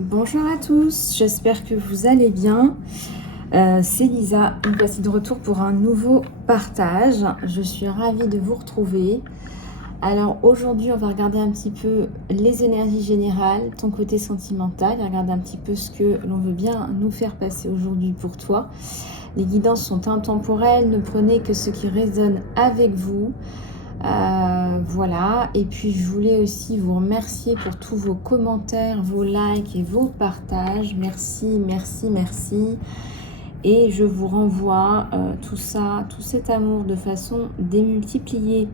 Bonjour à tous, j'espère que vous allez bien. C'est Lisa, nous voici de retour pour un nouveau partage. Je suis ravie de vous retrouver. Alors aujourd'hui, on va regarder un petit peu les énergies générales, ton côté sentimental, et regarder un petit peu ce que l'on veut bien nous faire passer aujourd'hui pour toi. Les guidances sont intemporelles, ne prenez que ce qui résonne avec vous. Voilà, et puis je voulais aussi vous remercier pour tous vos commentaires, vos likes et vos partages. Merci, merci, merci. Et je vous renvoie tout ça, tout cet amour de façon démultipliée.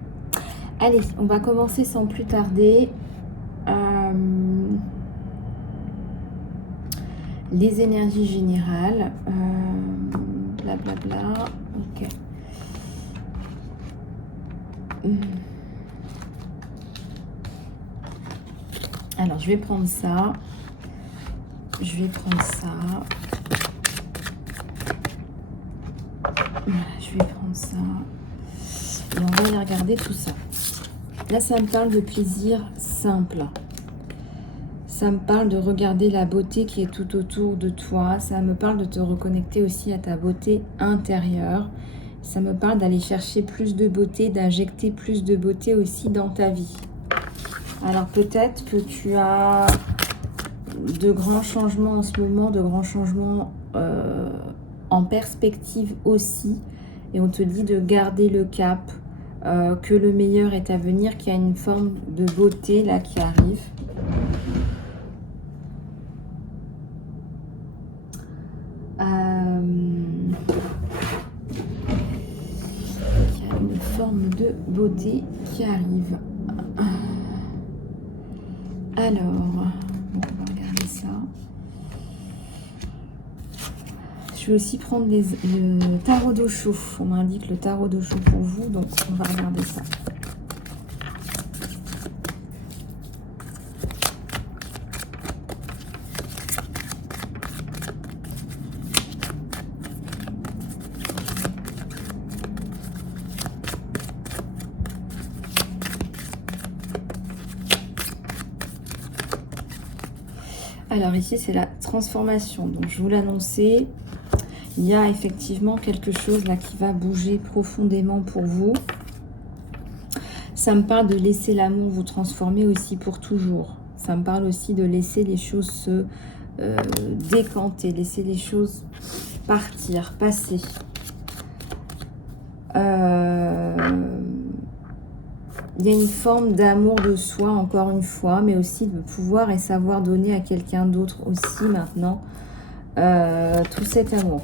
Allez, on va commencer sans plus tarder. Les énergies générales. Blablabla. Ok. Alors, je vais prendre ça. Je vais prendre ça. Voilà, je vais prendre ça. Et on va aller regarder tout ça. Là, ça me parle de plaisir simple. Ça me parle de regarder la beauté qui est tout autour de toi. Ça me parle de te reconnecter aussi à ta beauté intérieure. Ça me parle d'aller chercher plus de beauté, d'injecter plus de beauté aussi dans ta vie. Alors peut-être que tu as de grands changements en ce moment, de grands changements en perspective aussi. Et on te dit de garder le cap, que le meilleur est à venir, qu'il y a une forme de beauté là qui arrive. Il y a une forme de beauté qui arrive. Alors, on va regarder ça. Je vais aussi prendre le tarot d'Osho. On m'indique le tarot d'Osho pour vous, donc on va regarder ça. Alors ici, c'est la transformation. Donc, je vous l'annonçais. Il y a effectivement quelque chose là qui va bouger profondément pour vous. Ça me parle de laisser l'amour vous transformer aussi pour toujours. Ça me parle aussi de laisser les choses se décanter, laisser les choses partir, passer. Il y a une forme d'amour de soi, encore une fois, mais aussi de pouvoir et savoir donner à quelqu'un d'autre aussi maintenant tout cet amour.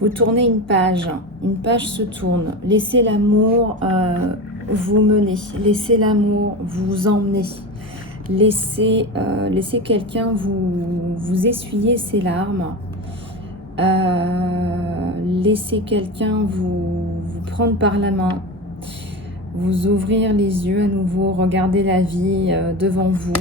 Vous tournez une page se tourne. Laissez l'amour vous mener, laissez l'amour vous emmener. Laissez quelqu'un vous essuyer ses larmes. Laissez quelqu'un vous prendre par la main. Vous ouvrir les yeux à nouveau, regarder la vie devant vous.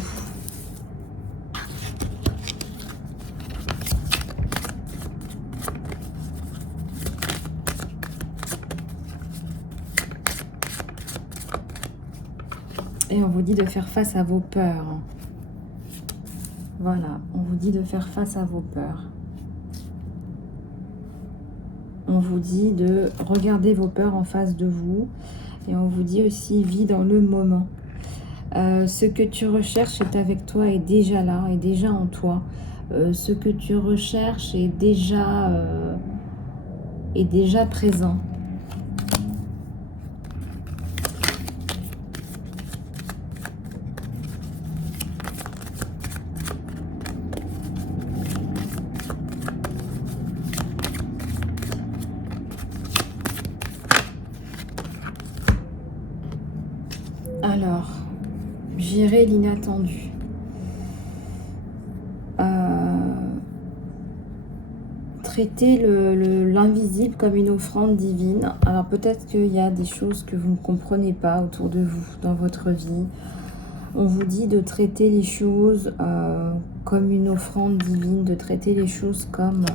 Et on vous dit de faire face à vos peurs. Voilà, on vous dit de faire face à vos peurs. On vous dit de regarder vos peurs en face de vous. Et on vous dit aussi, vis dans le moment. Ce que tu recherches est avec toi, est déjà là, est déjà en toi. Ce que tu recherches est déjà présent. Alors, gérer l'inattendu. traiter l'invisible comme une offrande divine. Alors peut-être qu'il y a des choses que vous ne comprenez pas autour de vous, dans votre vie. On vous dit de traiter les choses comme une offrande divine, de traiter les choses comme...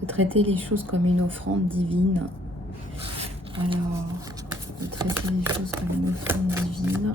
de traiter les choses comme une offrande divine. Alors, de traiter les choses comme une offrande divine.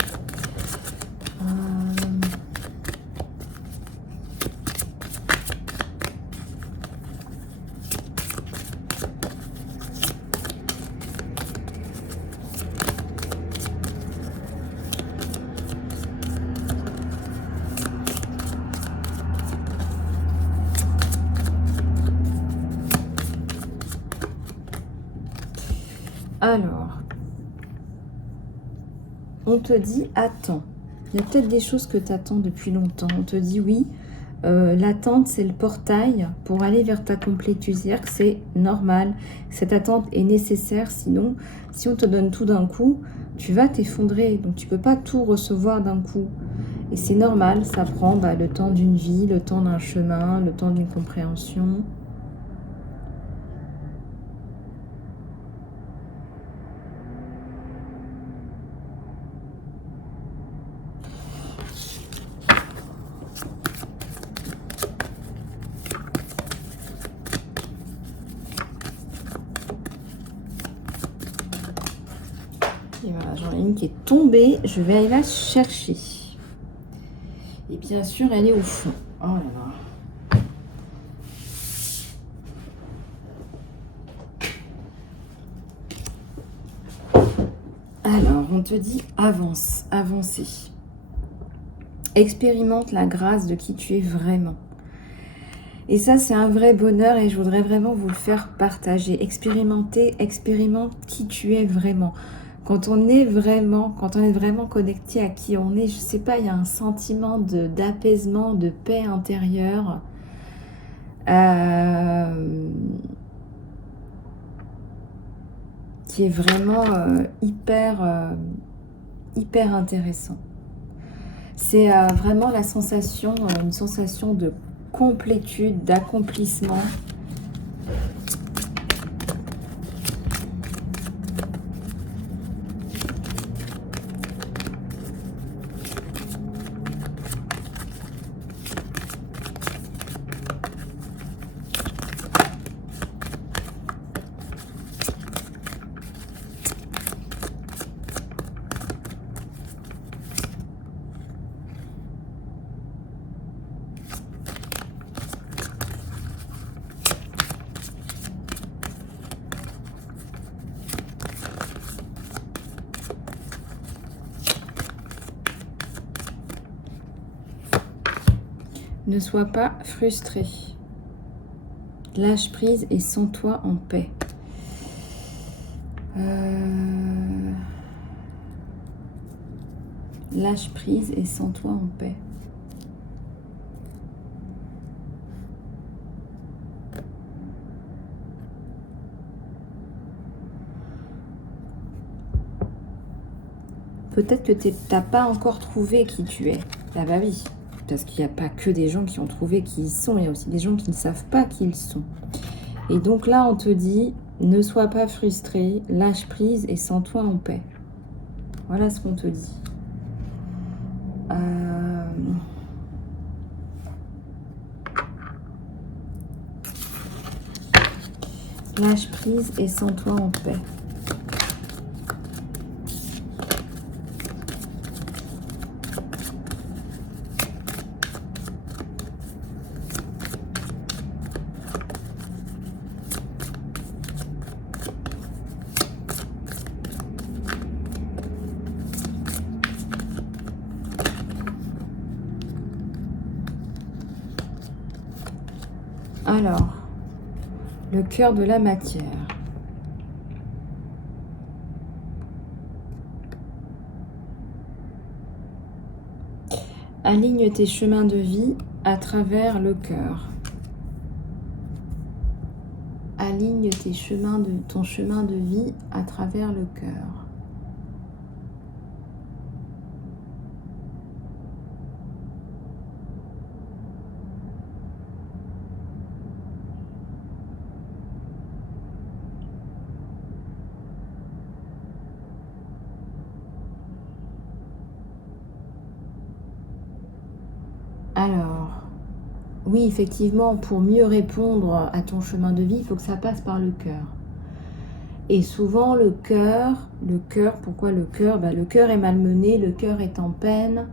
Alors, on te dit attends. Il y a peut-être des choses que tu attends depuis longtemps. On te dit oui, l'attente c'est le portail pour aller vers ta complétude. C'est-à-dire que c'est normal. Cette attente est nécessaire. Sinon, si on te donne tout d'un coup, tu vas t'effondrer. Donc tu ne peux pas tout recevoir d'un coup. Et c'est normal, ça prend le temps d'une vie, le temps d'un chemin, le temps d'une compréhension. Et voilà, j'en ai une qui est tombée. Je vais aller la chercher. Et bien sûr, elle est au fond. Oh là là. Alors, on te dit avance, avancez. Expérimente la grâce de qui tu es vraiment. Et ça, c'est un vrai bonheur et je voudrais vraiment vous le faire partager. Expérimente qui tu es vraiment. Quand on est vraiment connecté à qui on est, je sais pas, il y a un sentiment d'apaisement, de paix intérieure. Qui est vraiment hyper intéressant. C'est vraiment la sensation, une sensation de complétude, d'accomplissement. Ne sois pas frustré. Lâche prise et sens-toi en paix. Lâche prise et sens-toi en paix. Peut-être que tu n'as pas encore trouvé qui tu es. Ah bah oui. Parce qu'il n'y a pas que des gens qui ont trouvé qui ils sont, il y a aussi des gens qui ne savent pas qui ils sont. Et donc là, on te dit, ne sois pas frustré, lâche prise et sens-toi en paix. Voilà ce qu'on te dit. Lâche prise et sens-toi en paix. Alors, le cœur de la matière. Aligne tes chemins de vie à travers le cœur. aligne ton chemin de vie à travers le cœur. Alors, oui, effectivement, pour mieux répondre à ton chemin de vie, il faut que ça passe par le cœur. Et souvent, le cœur, pourquoi le cœur? Le cœur est malmené, le cœur est en peine.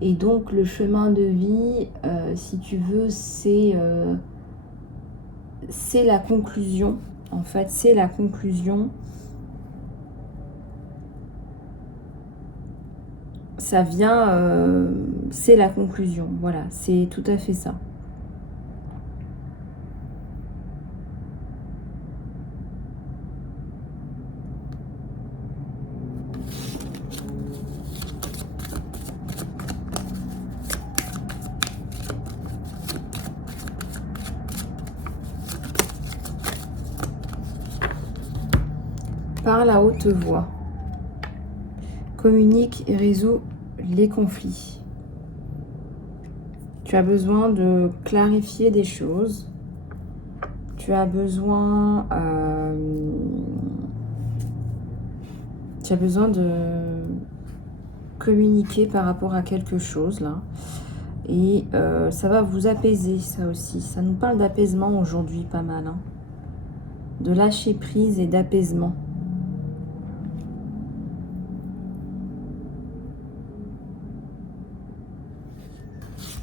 Et donc, le chemin de vie, si tu veux, c'est la conclusion. En fait, c'est la conclusion. Ça vient, c'est la conclusion. Voilà, c'est tout à fait ça. Parle à haute voix. Communique et résout les conflits. Tu as besoin de clarifier des choses. Tu as besoin de communiquer par rapport à quelque chose là. Et ça va vous apaiser, ça aussi. Ça nous parle d'apaisement aujourd'hui, pas mal. Hein. De lâcher prise et d'apaisement.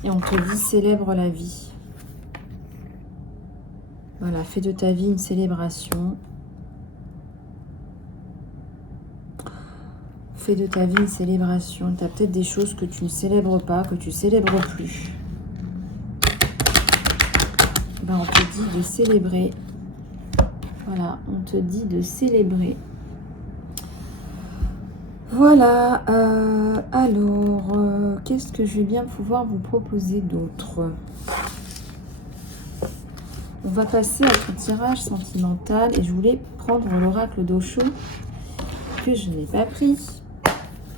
Et on te dit, célèbre la vie. Voilà, fais de ta vie une célébration. Fais de ta vie une célébration. Tu as peut-être des choses que tu ne célèbres pas, que tu célèbres plus. On te dit de célébrer. Voilà, on te dit de célébrer. Voilà, alors, qu'est-ce que je vais bien pouvoir vous proposer d'autre? On va passer à ton tirage sentimental et je voulais prendre l'oracle d'Osho que je n'ai pas pris.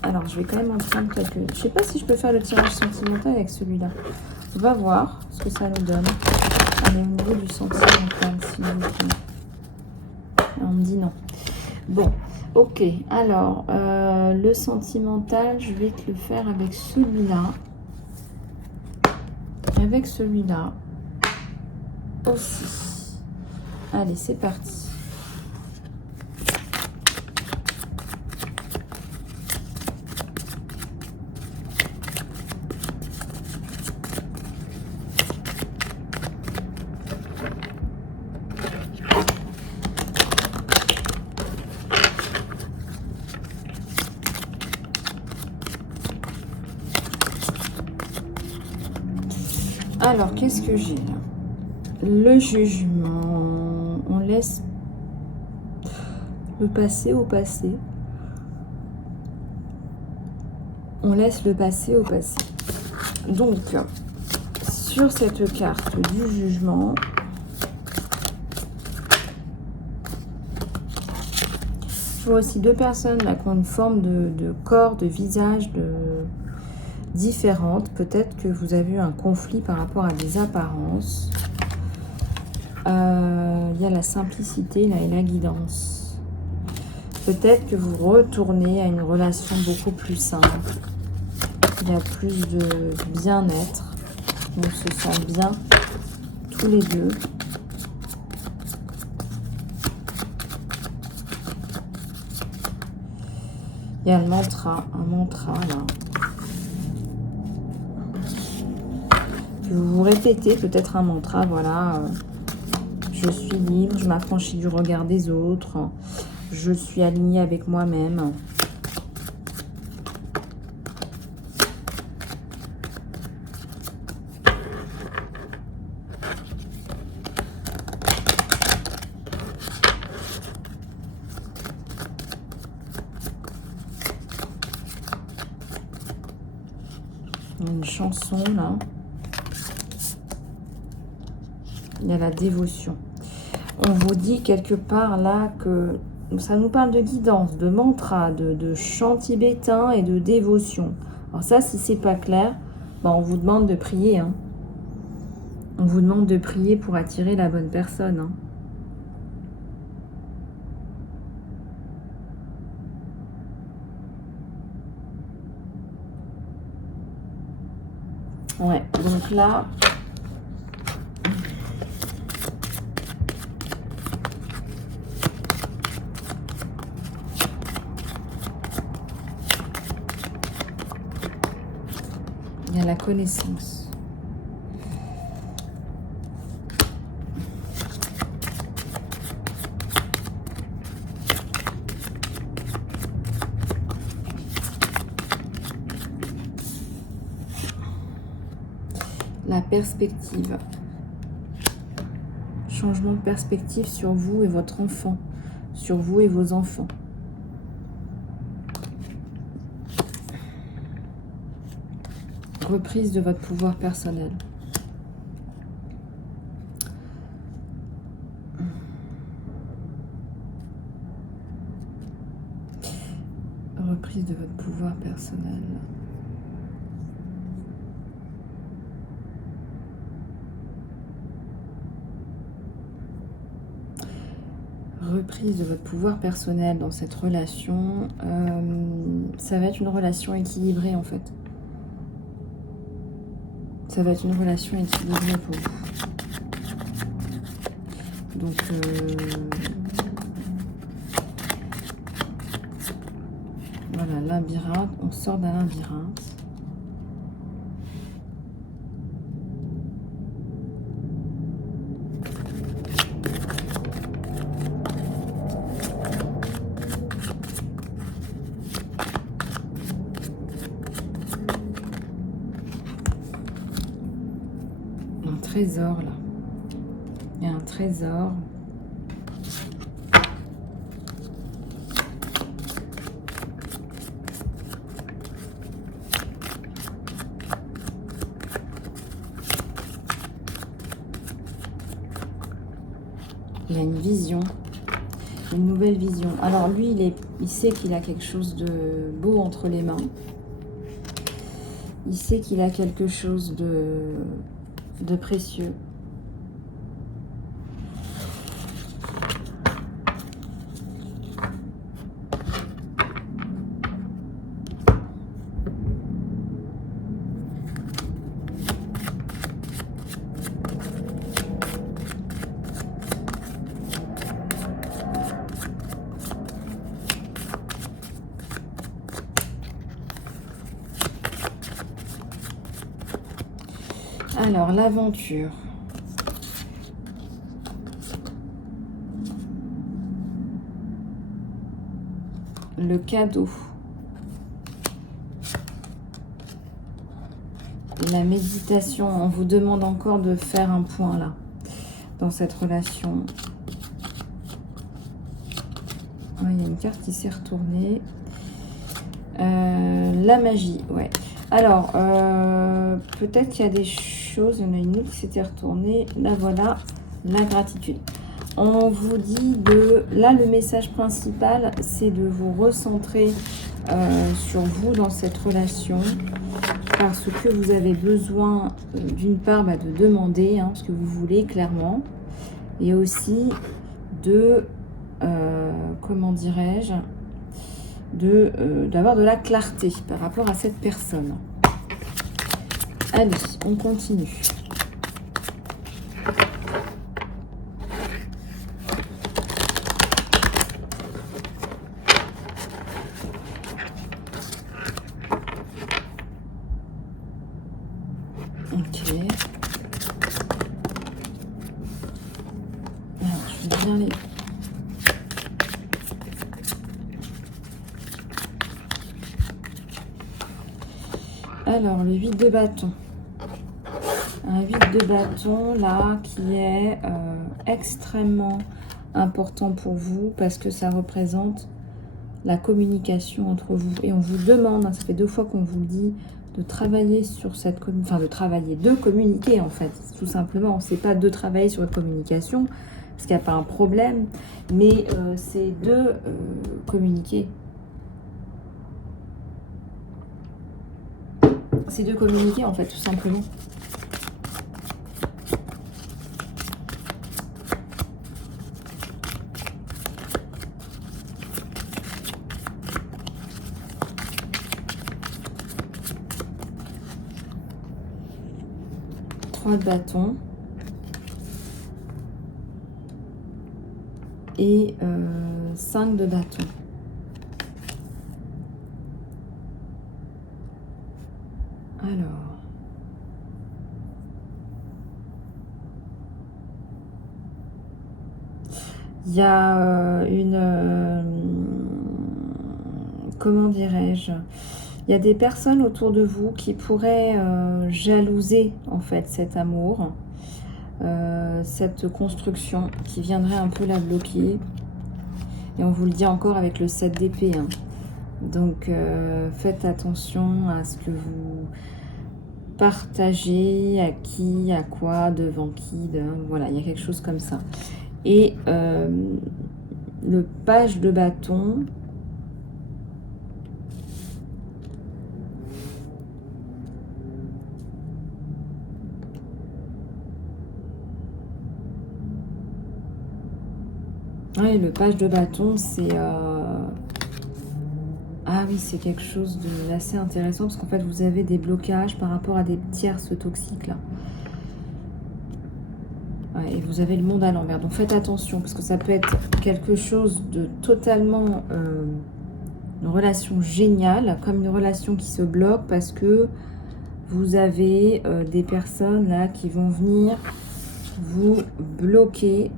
Alors, je vais quand même en prendre quelques... Je sais pas si je peux faire le tirage sentimental avec celui-là. On va voir ce que ça nous donne. Allez, au niveau du sentimental, s'il vous plaît. On me dit non. Bon. Ok, alors, le sentimental, je vais te le faire avec celui-là. Avec celui-là aussi. Allez, c'est parti. Alors, qu'est-ce que j'ai là? Le jugement. On laisse le passé au passé. On laisse le passé au passé. Donc, sur cette carte du jugement, je vois aussi deux personnes là qui ont une forme de corps, de visage, différentes. Peut-être que vous avez eu un conflit par rapport à des apparences. Il y a la simplicité là et la guidance. Peut-être que vous retournez à une relation beaucoup plus simple. Il y a plus de bien-être. On se sent bien tous les deux. Il y a le mantra, un mantra là. Vous vous répétez peut-être un mantra, voilà. Je suis libre, je m'affranchis du regard des autres. Je suis alignée avec moi-même. Une chanson là. Il y a la dévotion. on vous dit quelque part là que ça nous parle de guidance, de mantra, de chant tibétain et de dévotion. Alors ça, si c'est pas clair, ben on vous demande de prier. Hein. On vous demande de prier pour attirer la bonne personne. Hein. Ouais, donc là... il y a la connaissance. La perspective. Changement de perspective sur vous et votre enfant. Sur vous et vos enfants. Reprise de votre pouvoir personnel. Reprise de votre pouvoir personnel. Reprise de votre pouvoir personnel dans cette relation. Ça va être une relation équilibrée en fait. Ça va être une relation équilibrée pour vous. Donc, voilà, labyrinthe. On sort d'un labyrinthe. Trésor là. Il y a un trésor. Il y a une vision. Une nouvelle vision. Alors lui, il sait qu'il a quelque chose de beau entre les mains. Il sait qu'il a quelque chose de précieux. Alors, l'aventure. Le cadeau. La méditation. On vous demande encore de faire un point là, dans cette relation. Il y a une carte qui s'est retournée. La magie, ouais. Alors, peut-être qu'il y a des choses, il y en a une autre qui s'était retournée. Là, voilà, la gratitude. On vous dit de... Là, le message principal, c'est de vous recentrer sur vous dans cette relation. Parce que vous avez besoin, d'une part, de demander ce que vous voulez, clairement. Et aussi de... comment dirais-je, d'avoir de la clarté par rapport à cette personne. Allez, on continue. Ok. Alors, je vais bien les... Alors, le 8 de bâton. Un 8 de bâton, là, qui est extrêmement important pour vous parce que ça représente la communication entre vous. Et on vous demande, ça fait 2 fois qu'on vous le dit, de travailler sur cette communication, enfin de communiquer en fait, tout simplement. C'est pas de travailler sur votre communication, parce qu'il n'y a pas un problème, mais c'est de communiquer. C'est de communiquer, en fait, tout simplement. De bâtons et 5 de bâtons. Alors, il y a comment dirais-je, il y a des personnes autour de vous qui pourraient jalouser en fait cet amour, cette construction qui viendrait un peu la bloquer. Et on vous le dit encore avec le 7 d'épée. Hein. Donc faites attention à ce que vous partagez, à qui, à quoi, devant qui, voilà, il y a quelque chose comme ça. Et le page de bâton, oui, le page de bâton, c'est ah oui, c'est quelque chose d'assez intéressant parce qu'en fait, vous avez des blocages par rapport à des tierces toxiques là. Ouais, et vous avez le monde à l'envers. Donc faites attention parce que ça peut être quelque chose de totalement une relation géniale, comme une relation qui se bloque parce que vous avez des personnes là qui vont venir vous bloquer.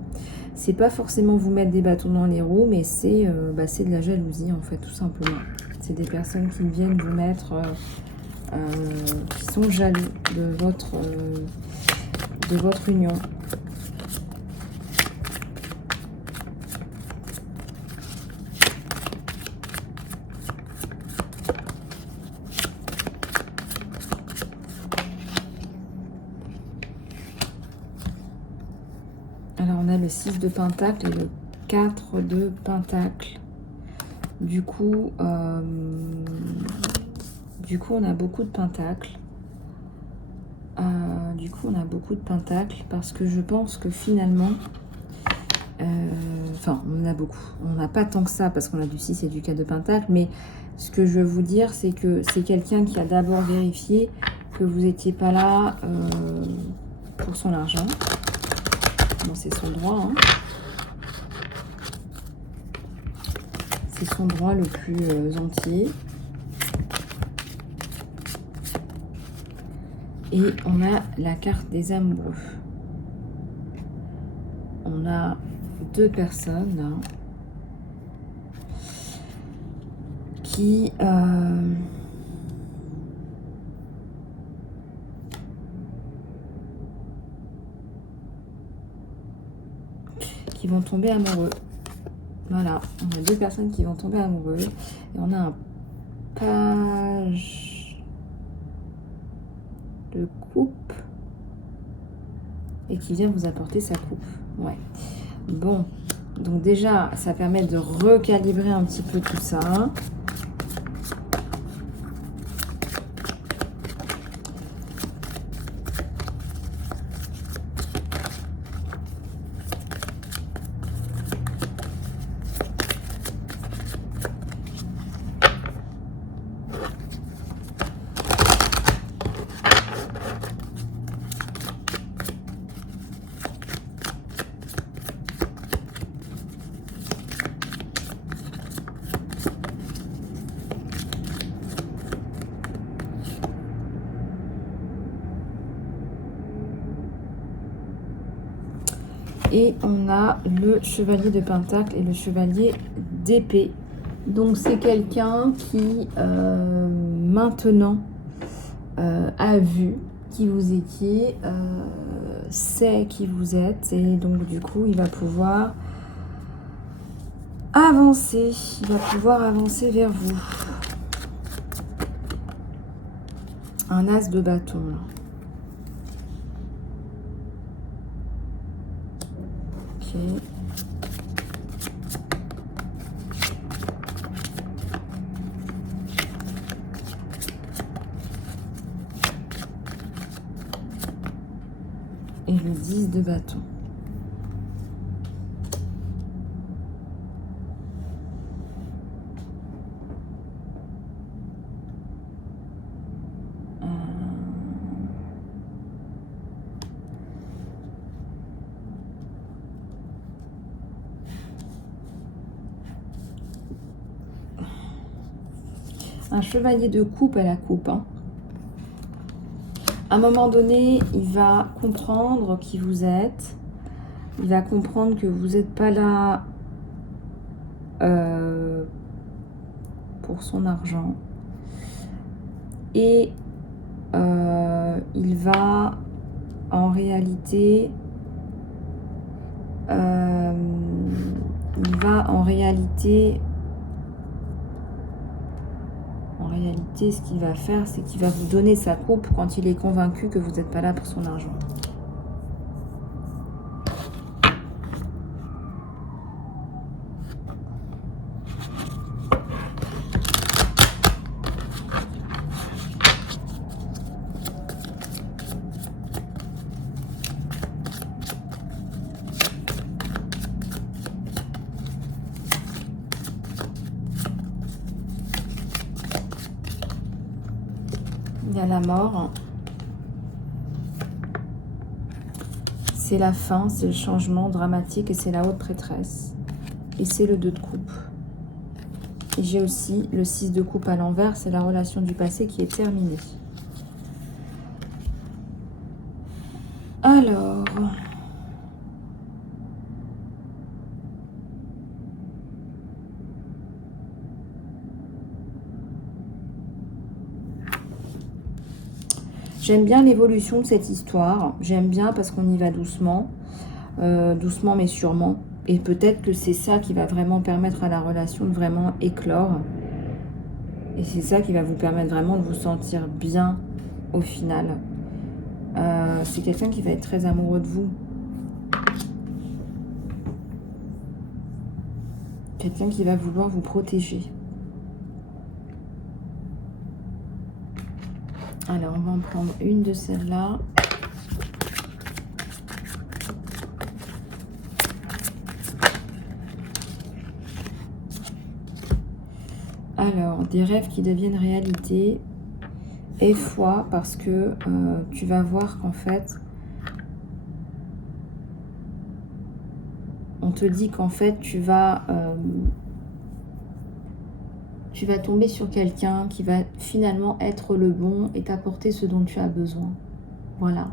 C'est pas forcément vous mettre des bâtons dans les roues, mais c'est de la jalousie en fait, tout simplement. C'est des personnes qui viennent vous mettre, qui sont jaloux de votre union. Alors on a le 6 de pentacle et le 4 de pentacle. Du coup, on a beaucoup de pentacles. On a beaucoup de pentacles parce que je pense que finalement, enfin, on en a beaucoup. On n'a pas tant que ça parce qu'on a du 6 et du 4 de pentacle, mais ce que je veux vous dire, c'est que c'est quelqu'un qui a d'abord vérifié que vous n'étiez pas là pour son argent. Bon, c'est son droit, hein. C'est son droit le plus entier. Et on a la carte des amoureux. On a 2 personnes là, qui vont tomber amoureux. Voilà, on a 2 personnes qui vont tomber amoureuses. Et on a un page de coupe et qui vient vous apporter sa coupe. Ouais. Bon, donc déjà, ça permet de recalibrer un petit peu tout ça. Et on a le chevalier de pentacle et le chevalier d'épée. Donc c'est quelqu'un qui maintenant a vu qui vous étiez, sait qui vous êtes. Et donc du coup il va pouvoir avancer. Il va pouvoir avancer vers vous. Un as de bâton là. Ok. Et le 10 de bâton. Un chevalier de coupe à la coupe. Hein. À un moment donné, il va comprendre qui vous êtes. Il va comprendre que vous n'êtes pas là pour son argent. Et il va en réalité... En réalité, ce qu'il va faire, c'est qu'il va vous donner sa coupe quand il est convaincu que vous n'êtes pas là pour son argent. Il y a la mort. C'est la fin, c'est le changement dramatique et c'est la haute prêtresse. Et c'est le 2 de coupe. Et j'ai aussi le 6 de coupe à l'envers, c'est la relation du passé qui est terminée. Alors... J'aime bien l'évolution de cette histoire. J'aime bien parce qu'on y va doucement. Doucement mais sûrement. Et peut-être que c'est ça qui va vraiment permettre à la relation de vraiment éclore. Et c'est ça qui va vous permettre vraiment de vous sentir bien au final. C'est quelqu'un qui va être très amoureux de vous. Quelqu'un qui va vouloir vous protéger. Alors, on va en prendre une de celles-là. Alors, des rêves qui deviennent réalité. Et foi, parce que tu vas voir qu'en fait, on te dit qu'en fait, tu vas tomber sur quelqu'un qui va finalement être le bon et t'apporter ce dont tu as besoin. Voilà.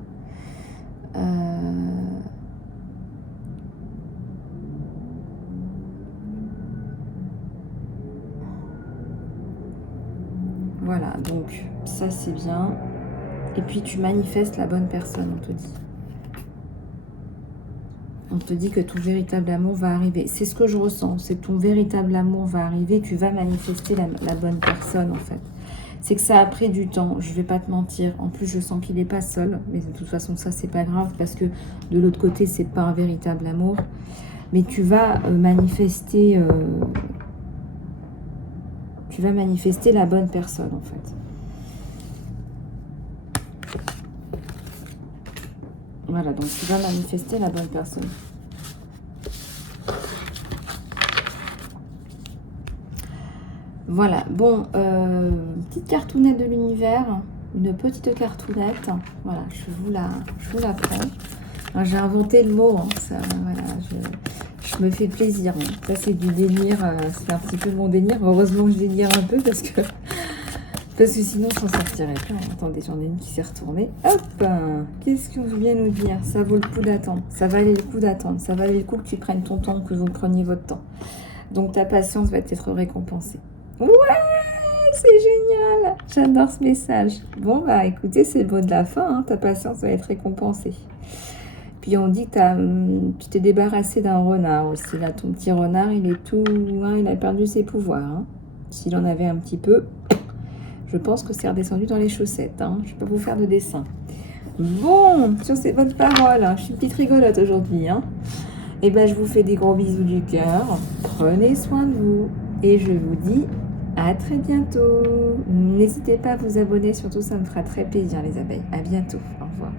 Voilà, donc ça c'est bien. Et puis tu manifestes la bonne personne, on te dit. On te dit que ton véritable amour va arriver. C'est ce que je ressens, c'est que ton véritable amour va arriver. Tu vas manifester la bonne personne, en fait. C'est que ça a pris du temps, je vais pas te mentir. En plus, je sens qu'il n'est pas seul. Mais de toute façon, ça, c'est pas grave. Parce que de l'autre côté, c'est pas un véritable amour. Mais tu vas manifester... tu vas manifester la bonne personne, en fait. Voilà, donc tu vas manifester la bonne personne. Voilà, bon, petite cartounette de l'univers, une petite cartounette. Voilà, je vous la prends. J'ai inventé le mot, hein, ça, voilà, je me fais plaisir. Hein. Ça, c'est du délire, c'est un petit peu mon délire. Heureusement que je délire un peu parce que sinon, je s'en sortirais pas. Attendez, j'en ai une qui s'est retournée. Hop! Qu'est-ce qu'on vient nous dire? Ça vaut le coup d'attendre. Ça valait le coup d'attendre. Ça valait le coup que tu prennes ton temps, que vous preniez votre temps. Donc, ta patience va être récompensée. Ouais! C'est génial! J'adore ce message. Bon, bah, écoutez, c'est le mot de la fin. Hein. Ta patience va être récompensée. Puis, on dit que tu t'es débarrassé d'un renard aussi. Là, ton petit renard, il est tout... Hein, il a perdu ses pouvoirs. Hein. S'il en avait un petit peu... Je pense que c'est redescendu dans les chaussettes. Hein. Je ne vais pas vous faire de dessin. Bon, sur ces bonnes paroles, hein, je suis une petite rigolote aujourd'hui. Hein. Et ben, je vous fais des gros bisous du cœur. Prenez soin de vous. Et je vous dis à très bientôt. N'hésitez pas à vous abonner, surtout ça me fera très plaisir les abeilles. À bientôt. Au revoir.